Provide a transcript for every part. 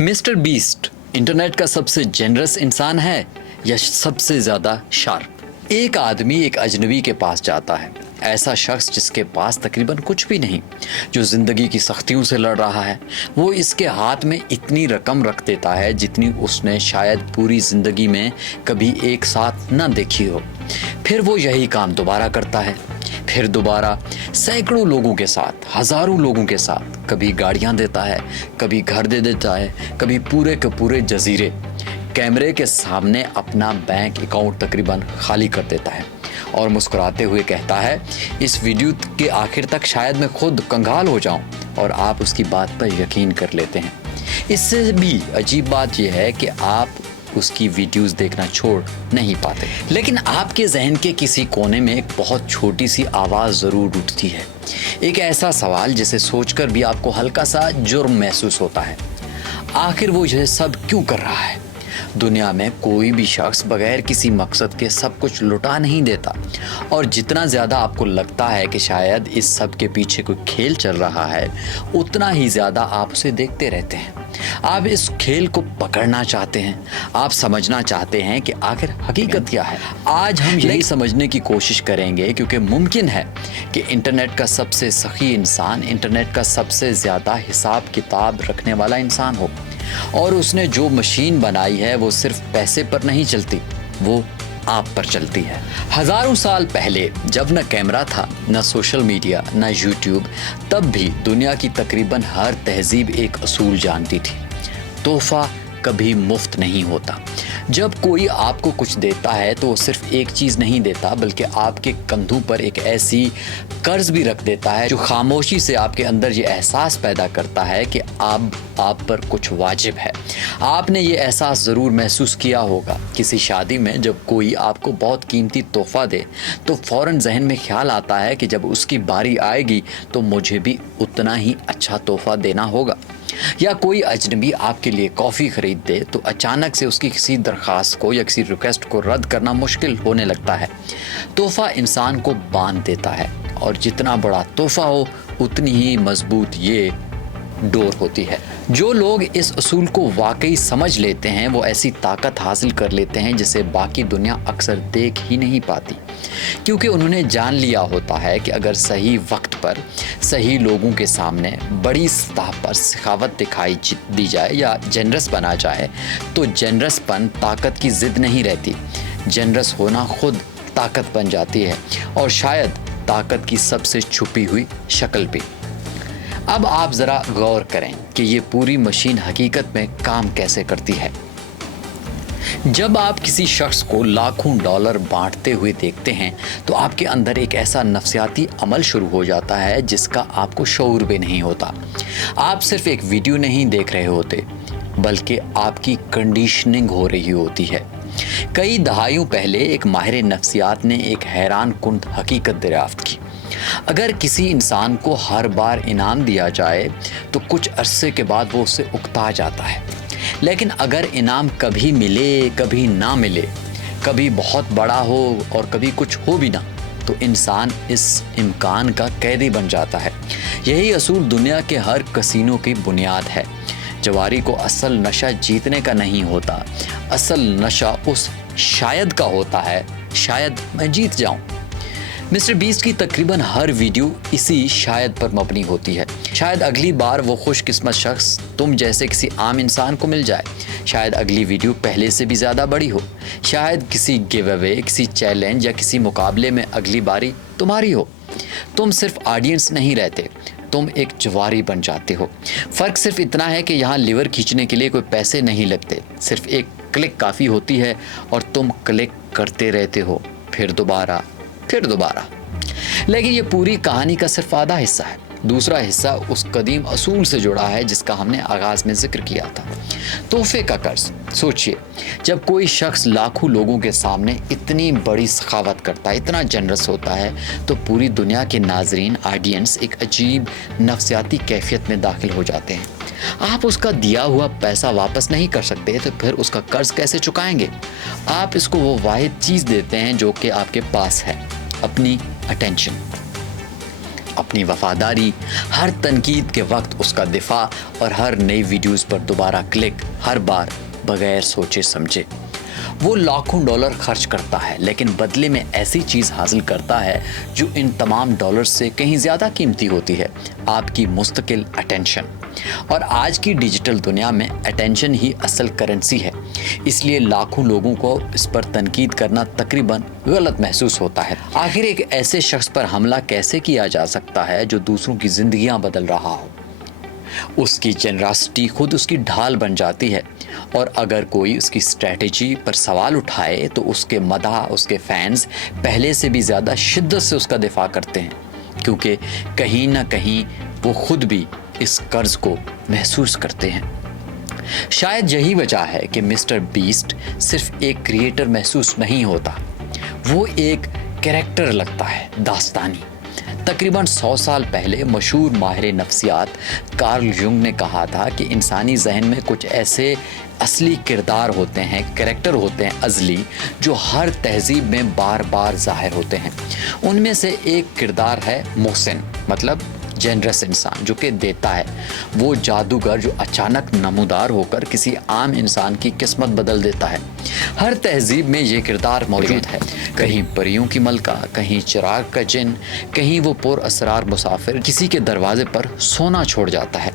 Mister beast internet का सबसे generous इंसान है या सबसे ज्यादा शार्प? एक आदमी एक अजनबी के पास जाता है, ऐसा शख्स जिसके पास तकरीबन कुछ भी नहीं, जो जिंदगी की सख्तियों से लड़ रहा है। वो इसके हाथ में इतनी रकम रख देता है जितनी उसने शायद पूरी जिंदगी में कभी एक साथ न देखी हो। फिर वो यही काम दोबारा करता है, फिर दोबारा सैकड़ों लोगों के साथ, हजारों लोगों के साथ, कभी गाड़ियां देता है, कभी घर दे देता है, कभी पूरे के पूरे जजीरे। कैमरे के सामने अपना बैंक अकाउंट तकरीबन खाली कर देता है और मुस्कुराते हुए कहता है, इस वीडियो के आखिर तक शायद मैं खुद कंगाल हो जाऊं, और आप उसकी बात पर यकीन कर लेते हैं। इससे भी अजीब बात यह है कि आप उसकी वीडियोस देखना छोड़ नहीं पाते, लेकिन आपके जहन के किसी कोने में एक बहुत छोटी सी आवाज़ ज़रूर उठती है, एक ऐसा सवाल जिसे सोचकर भी आपको हल्का सा जुर्म महसूस होता है। आखिर वो यह सब क्यों कर रहा है? दुनिया में कोई भी शख्स बगैर किसी मकसद के सब कुछ लुटा नहीं देता, और जितना ज़्यादा आपको लगता है कि शायद इस सब के पीछे कोई खेल चल रहा है, उतना ही ज़्यादा आप उसे देखते रहते हैं। आप इस खेल को पकड़ना चाहते हैं, आप समझना चाहते हैं कि आखिर हकीकत क्या है। आज हम यही समझने की कोशिश करेंगे, क्योंकि मुमकिन है कि इंटरनेट का सबसे सखी इंसान इंटरनेट का सबसे ज़्यादा हिसाब किताब रखने वाला इंसान हो, और उसने जो मशीन बनाई है वो सिर्फ पैसे पर नहीं चलती, वो आप पर चलती है। हजारों साल पहले जब न कैमरा था, न सोशल मीडिया, न यूट्यूब, तब भी दुनिया की तकरीबन हर तहजीब एक असूल जानती थी, तोहफा कभी मुफ्त नहीं होता। जब कोई आपको कुछ देता है तो वो सिर्फ एक चीज़ नहीं देता, बल्कि आपके कंधों पर एक ऐसी कर्ज भी रख देता है जो खामोशी से आपके अंदर ये एहसास पैदा करता है कि आप पर कुछ वाजिब है। आपने ये एहसास ज़रूर महसूस किया होगा किसी शादी में, जब कोई आपको बहुत कीमती तोहफ़ा दे तो फ़ौरन जहन में ख्याल आता है कि जब उसकी बारी आएगी तो मुझे भी उतना ही अच्छा तोहफ़ा देना होगा। या कोई अजनबी आपके लिए कॉफ़ी ख़रीद दे तो अचानक से उसकी किसी दरख्वास्त को या किसी रिक्वेस्ट को रद्द करना मुश्किल होने लगता है। तोहफ़ा इंसान को बांध देता है, और जितना बड़ा तोहफ़ा हो उतनी ही मजबूत ये डोर होती है। जो लोग इस असूल को वाकई समझ लेते हैं वो ऐसी ताकत हासिल कर लेते हैं जिसे बाकी दुनिया अक्सर देख ही नहीं पाती, क्योंकि उन्होंने जान लिया होता है कि अगर सही वक्त पर सही लोगों के सामने बड़ी सतह पर सखावत दिखाई दी जाए या जेनरस बना जाए तो जेनरसपन ताकत की ज़िद नहीं रहती, जेनरस होना खुद ताकत बन जाती है, और शायद ताकत की सबसे छुपी हुई शक्ल भी। अब आप ज़रा गौर करें कि ये पूरी मशीन हकीकत में काम कैसे करती है। जब आप किसी शख्स को लाखों डॉलर बांटते हुए देखते हैं तो आपके अंदर एक ऐसा नफ्सियाती अमल शुरू हो जाता है जिसका आपको शऊर भी नहीं होता। आप सिर्फ एक वीडियो नहीं देख रहे होते, बल्कि आपकी कंडीशनिंग हो रही होती है। कई दहाइयों पहले एक माहिर नफ्सियात ने एक हैरान कुन हकीकत दरियाफ्त की। अगर किसी इंसान को हर बार इनाम दिया जाए तो कुछ अरसे के बाद वो उससे उकता जाता है, लेकिन अगर इनाम कभी मिले कभी ना मिले, कभी बहुत बड़ा हो और कभी कुछ हो भी ना, तो इंसान इस इम्कान का कैदी बन जाता है। यही असूल दुनिया के हर कसीनो की बुनियाद है। जवारी को असल नशा जीतने का नहीं होता, असल नशा उस शायद का होता है, शायद मैं जीत जाऊं। मिस्टर बीस्ट की तकरीबन हर वीडियो इसी शायद पर मबनी होती है। शायद अगली बार वो खुशकिस्मत शख्स तुम जैसे किसी आम इंसान को मिल जाए, शायद अगली वीडियो पहले से भी ज़्यादा बड़ी हो, शायद किसी गिव अवे, किसी चैलेंज या किसी मुकाबले में अगली बारी तुम्हारी हो। तुम सिर्फ ऑडियंस नहीं रहते, तुम एक जवारी बन जाते हो। फ़र्क सिर्फ इतना है कि यहाँ लीवर खींचने के लिए कोई पैसे नहीं लगते, सिर्फ एक क्लिक काफ़ी होती है और तुम क्लिक करते रहते हो, फिर दोबारा फिर दोबारा। लेकिन ये पूरी कहानी का सिर्फ आधा हिस्सा है। दूसरा हिस्सा उस कदीम असूल से जुड़ा है जिसका हमने आगाज़ में जिक्र किया था, तोहफे का कर्ज। सोचिए, जब कोई शख्स लाखों लोगों के सामने इतनी बड़ी सखावत करता है, इतना जनरस होता है, तो पूरी दुनिया के नाजरीन, ऑडियंस एक अजीब नफ्सियाती कैफियत में दाखिल हो जाते हैं। आप उसका दिया हुआ पैसा वापस नहीं कर सकते तो फिर उसका कर्ज कैसे चुकाएंगे? आप इसको वो वाहिद चीज़ देते हैं जो कि आपके पास है, अपनी अटेंशन। اپنی وفاداری، ہر تنقید کے وقت اس کا دفاع اور ہر نئی ویڈیوز پر دوبارہ کلک، ہر بار بغیر سوچے سمجھے۔ وہ لاکھوں ڈالر خرچ کرتا ہے لیکن بدلے میں ایسی چیز حاصل کرتا ہے جو ان تمام ڈالر سے کہیں زیادہ قیمتی ہوتی ہے، آپ کی مستقل اٹینشن۔ اور آج کی ڈیجیٹل دنیا میں اٹینشن ہی اصل کرنسی ہے، اس لیے لاکھوں لوگوں کو اس پر تنقید کرنا تقریباً غلط محسوس ہوتا ہے۔ آخر ایک ایسے شخص پر حملہ کیسے کیا جا سکتا ہے جو دوسروں کی زندگیاں بدل رہا ہو؟ اس کی جنراسٹی خود اس کی ڈھال بن جاتی ہے، اور اگر کوئی اس کی اسٹریٹجی پر سوال اٹھائے تو اس کے مداح، اس کے فینز پہلے سے بھی زیادہ شدت سے اس کا دفاع کرتے ہیں، کیونکہ کہیں نہ کہیں وہ خود بھی اس قرض کو محسوس کرتے ہیں۔ شاید یہی وجہ ہے کہ مسٹر بیسٹ صرف ایک کریٹر محسوس نہیں ہوتا، وہ ایک کریکٹر لگتا ہے، داستانی۔ تقریباً 100 سال پہلے مشہور ماہر نفسیات کارل جنگ نے کہا تھا کہ انسانی ذہن میں کچھ ایسے اصلی کردار ہوتے ہیں، کریکٹر ہوتے ہیں ازلی، جو ہر تہذیب میں بار بار ظاہر ہوتے ہیں۔ ان میں سے ایک کردار ہے محسن، مطلب جنرس انسان جو کہ دیتا ہے، وہ جادوگر جو اچانک نمودار ہو کر کسی عام انسان کی قسمت بدل دیتا ہے۔ ہر تہذیب میں یہ کردار موجود ہے، کہیں پریوں کی ملکہ، کہیں چراغ کا جن، کہیں وہ پر اسرار مسافر کسی کے دروازے پر سونا چھوڑ جاتا ہے۔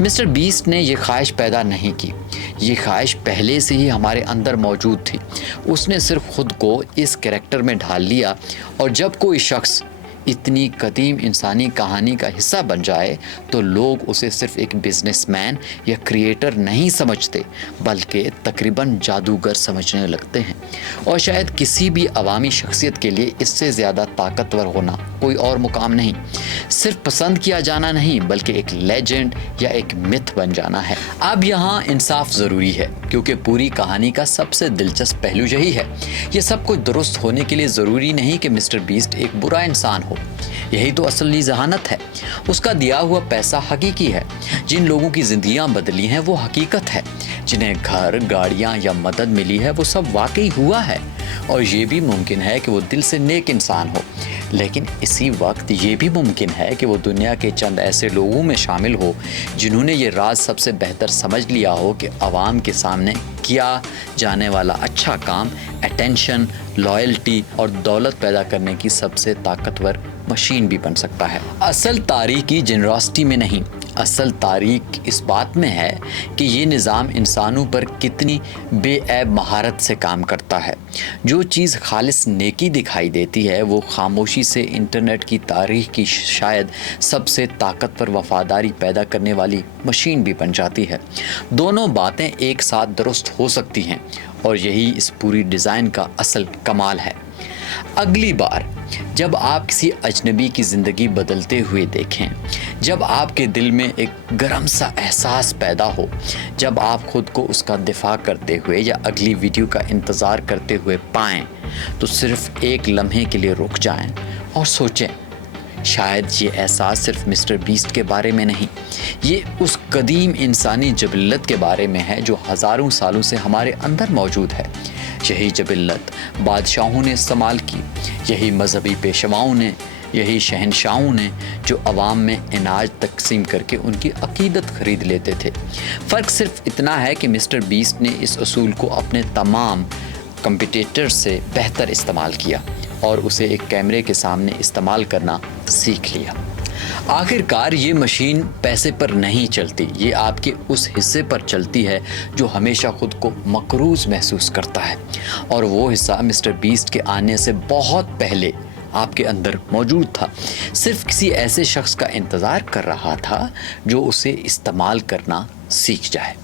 مسٹر بیسٹ نے یہ خواہش پیدا نہیں کی، یہ خواہش پہلے سے ہی ہمارے اندر موجود تھی، اس نے صرف خود کو اس کریکٹر میں ڈھال لیا۔ اور جب کوئی شخص اتنی قدیم انسانی کہانی کا حصہ بن جائے تو لوگ اسے صرف ایک بزنس مین یا کریٹر نہیں سمجھتے بلکہ تقریباً جادوگر سمجھنے لگتے ہیں۔ اور شاید کسی بھی عوامی شخصیت کے لیے اس سے زیادہ طاقتور ہونا کوئی اور مقام نہیں، صرف پسند کیا جانا نہیں بلکہ ایک لیجنڈ یا ایک متھ بن جانا ہے۔ اب یہاں انصاف ضروری ہے کیونکہ پوری کہانی کا سب سے دلچسپ پہلو یہی ہے، یہ سب کچھ درست ہونے کے لیے ضروری نہیں کہ مسٹر بیسٹ ایک برا انسان ہو، یہی تو اصلی ذہانت ہے۔ اس کا دیا ہوا پیسہ حقیقی ہے، جن لوگوں کی زندگیاں بدلی ہیں وہ حقیقت ہے، جنہیں گھر، گاڑیاں یا مدد ملی ہے وہ سب واقعی ہوا ہے۔ اور یہ بھی ممکن ہے کہ وہ دل سے نیک انسان ہو، لیکن اسی وقت یہ بھی ممکن ہے کہ وہ دنیا کے چند ایسے لوگوں میں شامل ہو جنہوں نے یہ راز سب سے بہتر سمجھ لیا ہو کہ عوام کے سامنے کیا جانے والا اچھا کام اٹینشن، لائلٹی اور دولت پیدا کرنے کی سب سے طاقتور مشین بھی بن سکتا ہے۔ اصل تاریخ کی جنراسٹی میں نہیں، اصل تاریخ اس بات میں ہے کہ یہ نظام انسانوں پر کتنی بے عیب مہارت سے کام کرتا ہے۔ جو چیز خالص نیکی دکھائی دیتی ہے وہ خاموشی سے انٹرنیٹ کی تاریخ کی شاید سب سے طاقتور وفاداری پیدا کرنے والی مشین بھی بن جاتی ہے۔ دونوں باتیں ایک ساتھ درست ہو سکتی ہیں اور یہی اس پوری ڈیزائن کا اصل کمال ہے۔ اگلی بار جب آپ کسی اجنبی کی زندگی بدلتے ہوئے دیکھیں، جب آپ کے دل میں ایک گرم سا احساس پیدا ہو، جب آپ خود کو اس کا دفاع کرتے ہوئے یا اگلی ویڈیو کا انتظار کرتے ہوئے پائیں، تو صرف ایک لمحے کے لیے رک جائیں اور سوچیں، شاید یہ احساس صرف مسٹر بیسٹ کے بارے میں نہیں، یہ اس قدیم انسانی جبلت کے بارے میں ہے جو ہزاروں سالوں سے ہمارے اندر موجود ہے۔ یہی جبلت بادشاہوں نے استعمال کی، یہی مذہبی پیشواؤں نے، یہی شہنشاہوں نے جو عوام میں اناج تقسیم کر کے ان کی عقیدت خرید لیتے تھے۔ فرق صرف اتنا ہے کہ مسٹر بیسٹ نے اس اصول کو اپنے تمام کمپیٹیٹر سے بہتر استعمال کیا اور اسے ایک کیمرے کے سامنے استعمال کرنا سیکھ لیا۔ آخر کار یہ مشین پیسے پر نہیں چلتی، یہ آپ کے اس حصے پر چلتی ہے جو ہمیشہ خود کو مقروض محسوس کرتا ہے، اور وہ حصہ مسٹر بیسٹ کے آنے سے بہت پہلے آپ کے اندر موجود تھا، صرف کسی ایسے شخص کا انتظار کر رہا تھا جو اسے استعمال کرنا سیکھ جائے۔